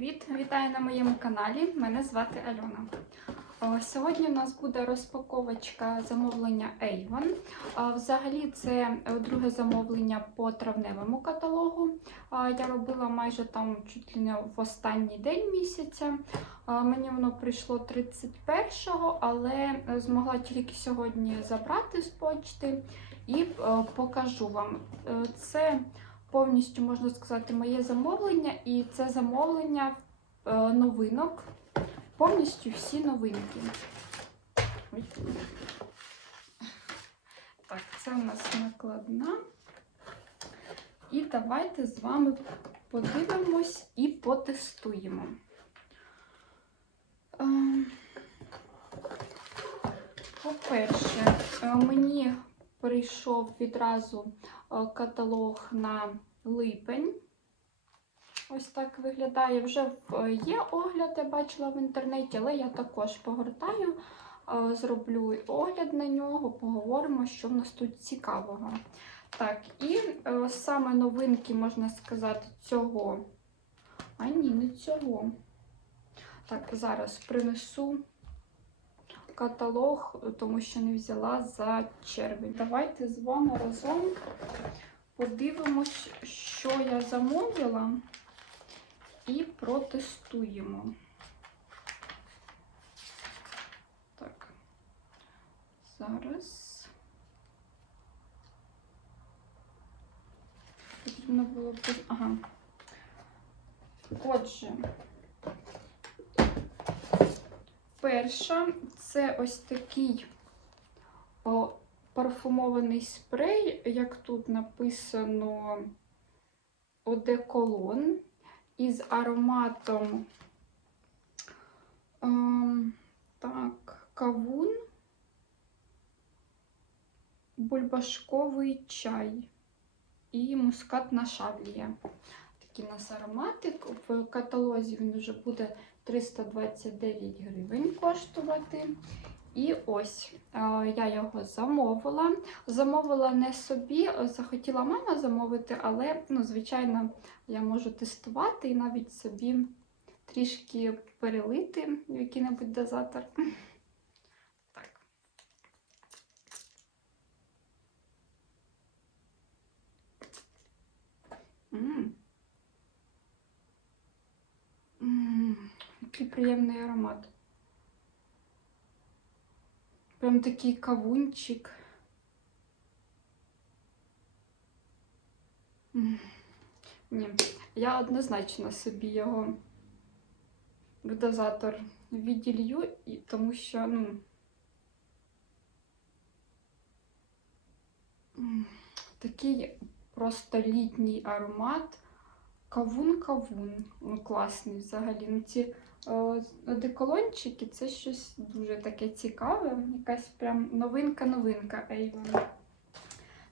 привіт! Вітаю на моєму каналі. Мене звати Альона. Сьогодні у нас буде розпаковочка замовлення Avon. Взагалі, це е, друге замовлення по травневому каталогу. Я робила майже там чуть ли не в останній день місяця. Мені воно прийшло 31-го, але е, змогла тільки сьогодні забрати з почти і е, покажу вам. Е, Це повністю можна сказати моє замовлення, і це замовлення е, новинок. Повністю всі новинки. Так, це у нас накладна. І давайте з вами подивимось і потестуємо. Ем, По-перше, е, мені прийшов відразу е, каталог на липень. Ось так виглядає. Вже є огляд, я бачила в інтернеті, але я також погортаю, е, зроблю огляд на нього, поговоримо, що в нас тут цікавого. Так, і е, саме новинки, можна сказати, цього. А ні, не цього. Так, зараз принесу каталог, тому що не взяла за червень. Давайте з вами разом подивимось, що я замовила, і протестуємо. Так, зараз. Потрібно було. Ага. Отже, перша це ось такий о, парфумований спрей, як тут написано одеколон із ароматом ем, так, кавун, бульбашковий чай і мускатна шавлія. Такий у нас ароматик. В каталозі він вже буде 329 гривень коштувати. І ось е, я його замовила. Замовила не собі, захотіла мама замовити, але, ну, звичайно, я можу тестувати і навіть собі трішки перелити в який-небудь дозатор. Так. М. М, Який приємний аромат. Прям такий кавунчик. Ні, я однозначно собі його в дозатор віділью, і тому що, ну. Такий просто літній аромат. Кавун-кавун. Ну, класний взагалі. Ну, ці одеколончики це щось дуже таке цікаве. Якась прям новинка-новинка Avon.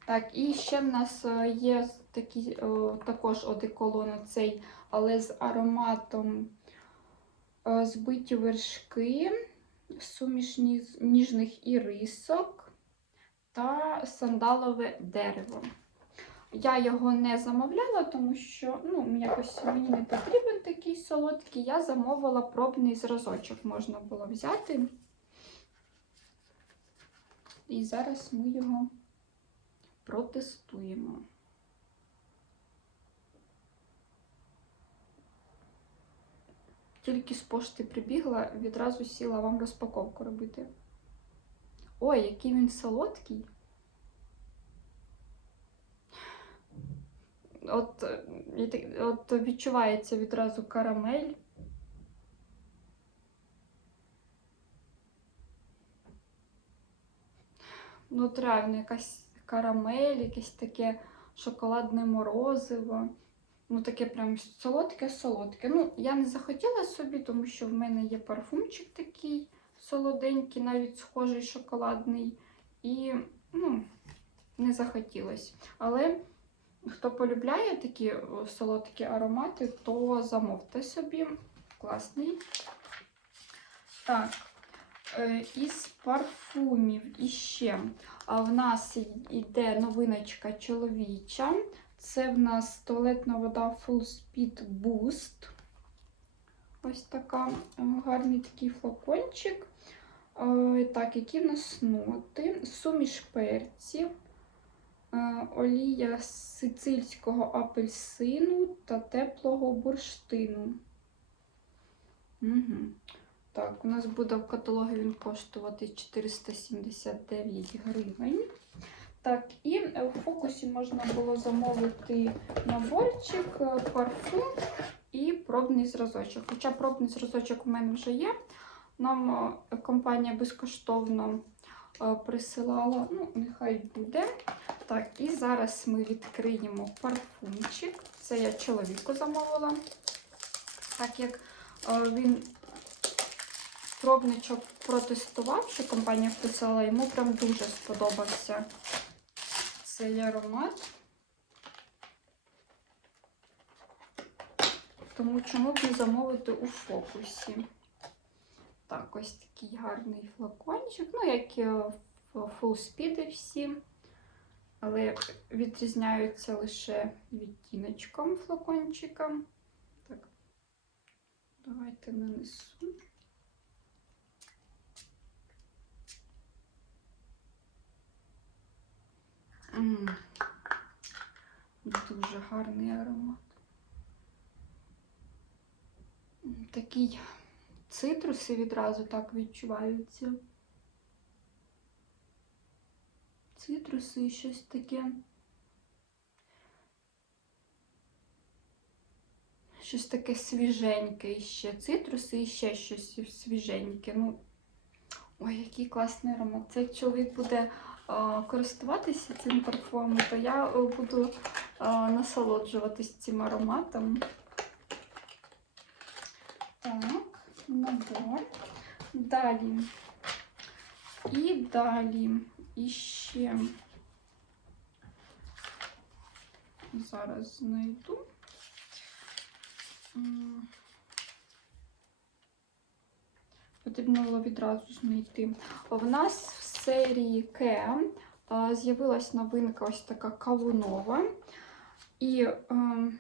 Так, і ще в нас е, є такий, е, також одеколон цей, але з ароматом е, збиті вершки, суміш ніж- ніжних ірисок та сандалове дерево. Я його не замовляла, тому що ну, якось мені не потрібен такий солодкий. Я замовила пробний зразочок, можна було взяти. І зараз ми його протестуємо. Тільки з пошти прибігла, відразу сіла вам розпаковку робити. Ой, який він солодкий. От, от відчувається відразу карамель. Ну, от реально якась карамель, якесь таке шоколадне морозиво. Ну, таке прям солодке-солодке. Ну, я не захотіла собі, тому що в мене є парфумчик такий солоденький, навіть схожий шоколадний. І, ну, не захотілося. Але хто полюбляє такі солодкі аромати, то замовте собі. Класний. Так, е, із парфумів іще в нас йде новиночка чоловіча. Це в нас туалетна вода Full Speed Boost. Ось така е, гарний такий флакончик. Е, Так, які в нас ноти? Суміш перців, е, олія сицильського апельсину та теплого бурштину. Угу. Так, у нас буде в каталогі він коштувати 479 гривень. Так, і е, в фокусі можна було замовити наборчик, е, парфум і пробний зразочок. Хоча пробний зразочок у мене вже є. Нам е, компанія безкоштовно присилала, ну, нехай буде. Так, і зараз ми відкриємо парфумчик. Це я чоловіку замовила. Так як е, він пробничок протестував, що компанія присилала, йому прям дуже сподобався цей аромат. Тому чому б не замовити у фокусі? Так, ось такий гарний флакончик. Ну, як і в фулспіди всі, але відрізняються лише відтіночком флакончика. Так, давайте нанесу. М, Дуже гарний аромат. М, Такий цитруси відразу так відчуваються. Цитруси і щось таке. Щось таке свіженьке і ще. Цитруси і ще щось свіженьке. Ну, ой, який класний аромат. Це як чоловік буде а, користуватися цим парфумом, то я е, буду а, насолоджуватись цим ароматом. Так, набор. Далі. І далі. І ще. Зараз знайду. Потрібно було відразу знайти. В нас в серії Ке з'явилась новинка ось така кавунова. І е,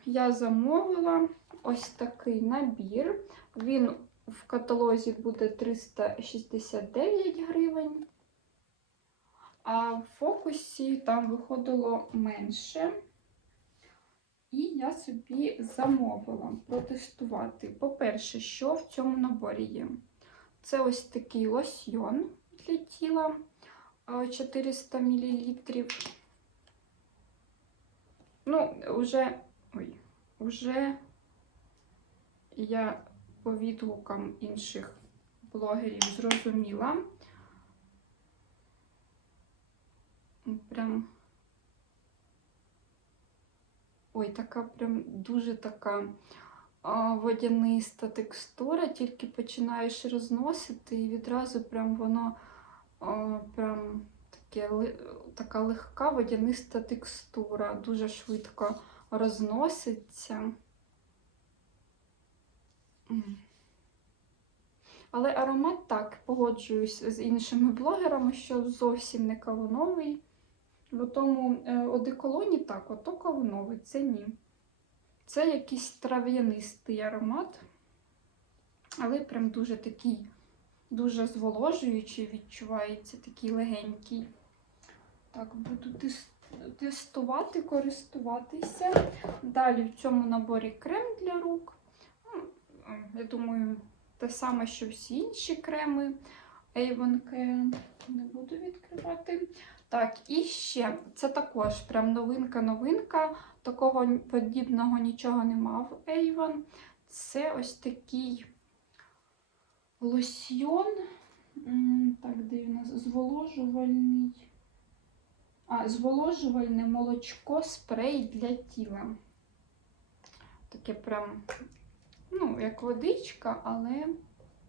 я замовила ось такий набір. Він в каталозі буде 369 гривень, а в фокусі там виходило менше. І я собі замовила протестувати. По-перше, що в цьому наборі є? Це ось такий лосьйон для тіла е, 400 мл. Ну, вже, ой, вже я по відгукам інших блогерів зрозуміла. Прям. Ой, така прям дуже така водяниста текстура, тільки починаєш розносити, і відразу прям воно прям таке, така легка водяниста текстура, дуже швидко розноситься. Але аромат так, погоджуюсь з іншими блогерами, що зовсім не кавуновий. В тому е, одеколоні так, ото кавуновий, це ні. Це якийсь трав'янистий аромат, але прям дуже такий, дуже зволожуючий, відчувається, такий легенький. Так, буду тестувати, користуватися. Далі в цьому наборі крем для рук. Ну, Я думаю, те саме, що всі інші креми Avon Care. Не буду відкривати. Так, і ще це також прям новинка-новинка. Такого подібного нічого нема в Avon. Це ось такий лосьйон. Так, де він нас? Зволожувальний. А, зволожувальне молочко спрей для тіла. Таке прям, ну, як водичка, але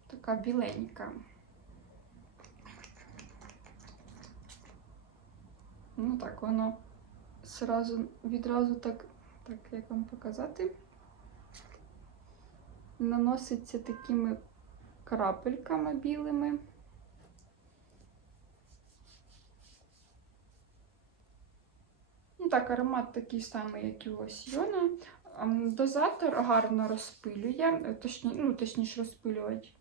така біленька. Ну так, воно сразу, відразу так, так, як вам показати, наноситься такими крапельками білими. Ну так, аромат такий самий, як і у лосьйона. Ем, Дозатор гарно розпилює, е, точні, ну, точніше розпилювач.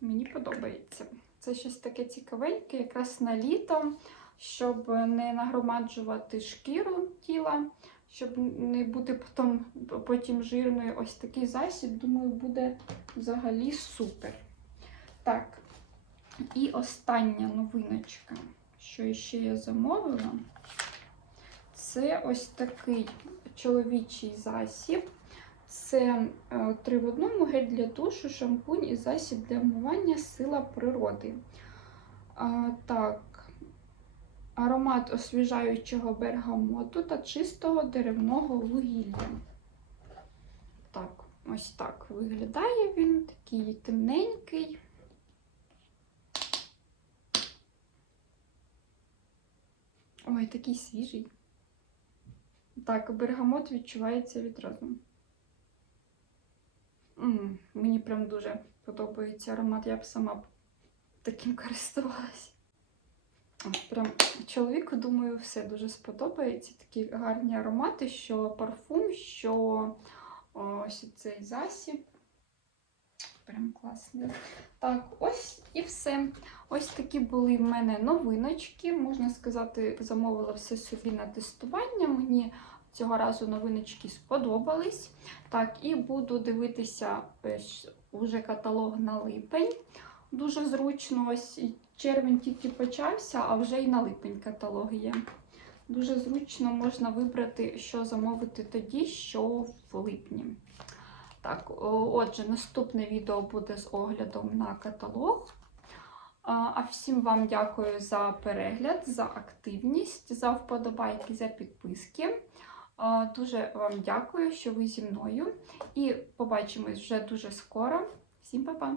Мені подобається. Це щось таке цікавеньке, якраз на літо, щоб не нагромаджувати шкіру тіла, щоб не бути потім, потім жирною. Ось такий засіб, думаю, буде взагалі супер. Так, і остання новиночка, що ще я замовила, це ось такий чоловічий засіб. Це е, три в одному гель для душу, шампунь і засіб для вмивання сила природи. А, так, аромат освіжаючого бергамоту та чистого деревного вугілля. Так, ось так виглядає він, такий темненький. Ой, такий свіжий. Так, бергамот відчувається відразу. Мені прям дуже подобається аромат, я б сама таким користувалася. Прям чоловіку, думаю, все дуже сподобається. Такі гарні аромати, що парфум, що ось цей засіб. Прям класний. Так, ось і все. Ось такі були в мене новиночки. Можна сказати, замовила все собі на тестування. Мені цього разу новиночки сподобались. Так, і буду дивитися уже каталог на липень. Дуже зручно. Ось червень тільки почався, а вже і на липень каталог є. Дуже зручно можна вибрати, що замовити тоді, що в липні. Так, отже, наступне відео буде з оглядом на каталог. А всім вам дякую за перегляд, за активність, за вподобайки, за підписки. Дуже вам дякую, що ви зі мною. І побачимось вже дуже скоро. Всім па-па!